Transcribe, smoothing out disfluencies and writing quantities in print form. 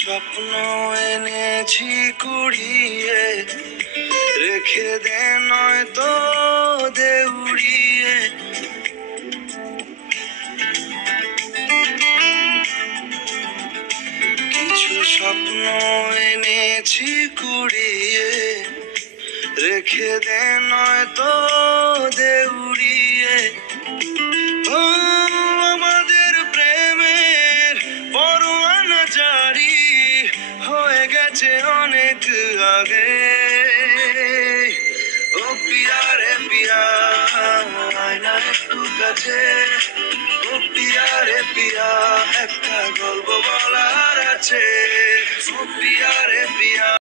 স্বপ্ন এনেছি কুড়িয়ে, রেখে দে নয়তো দে উড়িয়ে। কিছু স্বপ্ন এনেছি কুড়িয়ে, রেখে দে নয়তো দে উড়িয়ে। ও আমাদের প্রেমের পরোয়ানা জারি হয়ে গেছে অনেক আগে। ও পিয়া রে পিয়া, আয়না একটু কাছে। ও পিয়া রে পিয়া, একটা গল্প বলার আছে। ও পিয়া রে পিয়া।